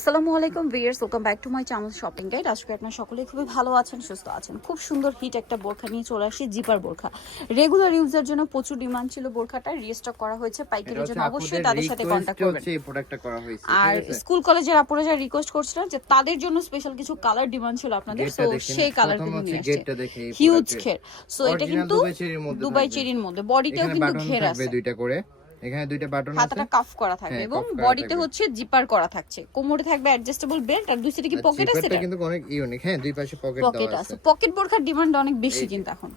আসসালামু আলাইকুম viewers, welcome back to my channel shopping guide. আজকে আপনারা সকলেই খুবই ভালো আছেন, সুস্থ আছেন। খুব সুন্দর হিট একটা বোরখা নিয়ে চলে আসি, জিপার বোরখা। রেগুলার ইউজের জন্য প্রচুর ডিমান্ড ছিল বোরখাটা, রিস্টক করা হয়েছে পাইকারির জন্য। অবশ্যই তাদের সাথে কন্টাক্ট করবেন। এই প্রোডাক্টটা করা হয়েছে, আর স্কুল কলেজের আপুরা যারা রিকোয়েস্ট করছিলেন যে তাদের জন্য স্পেশাল কিছু কালার ডিমান্ড ছিল আপনাদের, সো সেই কালারগুলো নিয়ে আসছে। হিউজ ঘের, সো এটা কিন্তু দুবাই চেরির মধ্যে, বডিতেও কিন্তু ঘের আছে দুইটা করে। এখানে দুইটা বাটন আছে, হাতাটা কাফ করা থাকবে এবং বডিতে হচ্ছে জিপার করা থাকছে। কোমরে থাকবে অ্যাডজাস্টেবল বেল্ট, আর দুই সাইডে কি পকেট আছে। এটা কিন্তু অনেক ইউনিক। হ্যাঁ, দুই পাশে পকেট আছে। পকেট বোরখার ডিমান্ড অনেক বেশি কিন্তু এখন।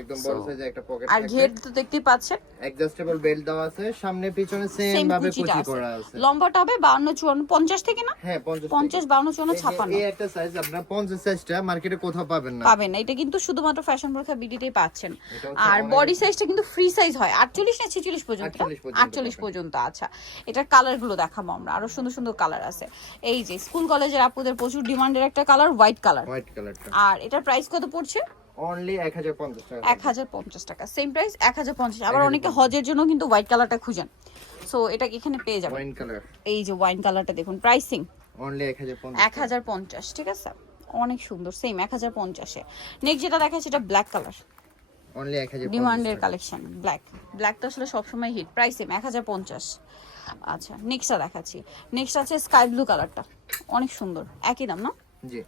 একদম বড় সাইজে একটা পকেট আর ঘের তো দেখতেই পাচ্ছেন, অ্যাডজাস্টেবল বেল্ট দেওয়া আছে, সামনে পিছনে সেম ভাবে কুচি করা আছে। লম্বাটা হবে 52 54 50 থেকে না। হ্যাঁ, 50 52 54 56। এই একটা সাইজ আপনারা 50 সাইজটা মার্কেটে কোথাও পাবেন না। এটা কিন্তু শুধুমাত্র ফ্যাশন বোরখা বিডিতেই পাচ্ছেন। আর বডি সাইজটা কিন্তু ফ্রি সাইজ হয় 48 না 46 পর্যন্ত। 48 পর্যন্ত। আচ্ছা, এটার কালার গুলো দেখাবো আমরা, আরো সুন্দর সুন্দর কালার আছে। এই যে স্কুল কলেজের আপুদের প্রচুর ডিমান্ডের একটা কালার, হোয়াইট কালারটা। আর এটার প্রাইস কত পড়ছে? অনলি 1050 টাকা। 1050 টাকা, সেম প্রাইস 1050। আবার অনেকে হজের জন্য কিন্তু হোয়াইট কালারটা খুঁজেন, সো এটা এখানে পেয়ে যাবেন। ওয়াইন কালার, এই যে ওয়াইন কালারটা দেখুন, প্রাইসিং অনলি 1050। 1050, ঠিক আছে, অনেক সুন্দর, সেম 1050 এ। নেক্সট যেটা দেখাচ্ছি এটা ব্ল্যাক কালার, অনলি 1050। ডিমান্ডের কালেকশন। ব্ল্যাক তো আসলে সবসময় হিট, প্রাইস সেম 1050। আচ্ছা, নেক্সটটা দেখাচ্ছি। নেক্সট আছে স্কাই ব্লু কালারটা, অনেক সুন্দর, একই দাম না? জি,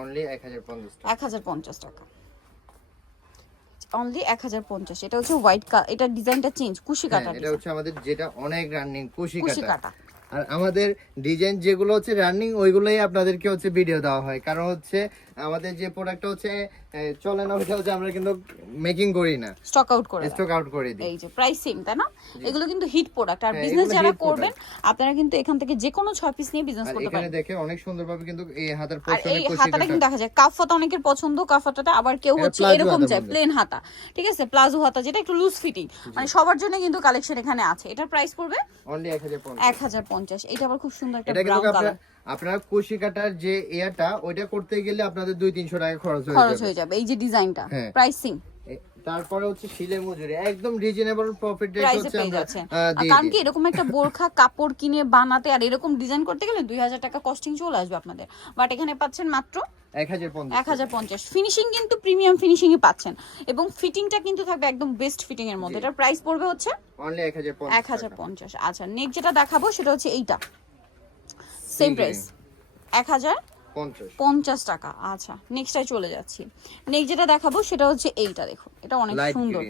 অনলি 1050 টাকা। 1050 টাকা, অনলি 1050। এটা হচ্ছে হোয়াইট কালার, এটা ডিজাইনটা চেঞ্জ, কুশি কাটা। এটা হচ্ছে আমাদের যেটা অনেক রানিং কুশি কাটা। কাটা। আর আমাদের ডিজাইন যেগুলো হচ্ছে রানিং, ওইগুলোই আপনাদেরকে হচ্ছে ভিডিও দেওয়া হয়, কারণ হচ্ছে আমাদের যে প্রোডাক্টটা হচ্ছে চলে না, ওইটা হচ্ছে আমরা কিন্তু মেকিং করি না, স্টক আউট করে দিই। এই যে প্রাইস সেম, তাই না? এগুলো কিন্তু হিট প্রোডাক্ট। আর বিজনেস যারা করবেন আপনারা কিন্তু এখান থেকে যে কোনো 6 পিস নিয়ে বিজনেস করতে পারেন। এখানে দেখে অনেক সুন্দরভাবে কিন্তু এই হাতার পোরশনে কুশি কাটা, হাতাটা কিন্তু দেখা যায় কাফাটা অনেকের পছন্দ, কাফাটাটা। আবার কেউ হচ্ছে এরকম চায় প্লেন হাতা, ঠিক আছে, প্লাজো হাতা যেটা একটু লুজ ফিটিং, মানে সবার জন্য কিন্তু কালেকশন এখানে আছে। এটার প্রাইস পড়বে অনলি 1050। 1050। এটা আবার খুব সুন্দর একটা ব্রাউন কালার। আপনারা কুশি কাটার যে এয়ারটা ওইটা করতে গেলে আপনাদের 200-300 টাকা খরচ হয়ে যাবে। এই যে ডিজাইনটা, প্রাইসিং। তারপরে হচ্ছে সিলে মজুরি একদম রিজনেবল প্রফিট রেট হচ্ছে আমরা কারণ কি এরকম একটা বোরখা কাপড় কিনে বানাতে আর এরকম ডিজাইন করতে গেলে 2000 টাকা কস্টিং চলে আসবে আপনাদের, বাট এখানে পাচ্ছেন মাত্র 1050। ফিনিশিং কিন্তু প্রিমিয়াম ফিনিশিং এ পাচ্ছেন এবং ফিটিংটা কিন্তু থাকবে একদম বেস্ট ফিটিং এর মধ্যে। এটার প্রাইস পড়বে হচ্ছে অনলি 1050। আচ্ছা, নেক্সট যেটা দেখাবো সেটা হচ্ছে এইটা, সেম প্রাইস 1050 টাকা। আচ্ছা, নেক্সটটাই চলে যাচ্ছি। নেক্সট যেটা দেখাবো সেটা হচ্ছে এইটা, দেখুন এটা অনেক সুন্দর,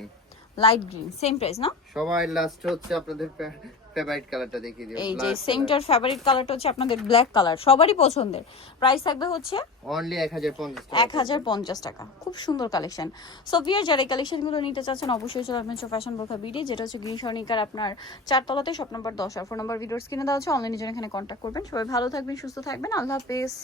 লাইট গ্রিন, সেম প্রাইস না? সবাই লাস্ট হচ্ছে আপনাদের ফেভারিট কালারটা দেখিয়ে দিও। এই যে সেন্টার ফেভারিট কালারটা হচ্ছে আপনাদের ব্ল্যাক কালার, সবারই পছন্দের। প্রাইস থাকবে হচ্ছে অনলি 1050 টাকা। খুব সুন্দর কালেকশন। সো ভিউয়ার, যারা এই কালেকশনগুলো নিতে চাচ্ছেন অবশ্যই চলে আসবেন ফ্যাশন বোরখা বিডি, যেটা হচ্ছে গ্রিন সরণিকার আপনার 4 তলাতে, শপ নাম্বার 10। আর ফোন নাম্বার ভিডিওর স্ক্রিনে দেওয়া আছে, অনলাইনে জন্য এখানে কন্ট্যাক্ট করবেন। সবাই ভালো থাকবেন, সুস্থ থাকবেন, আল্লাহ হাফেজ।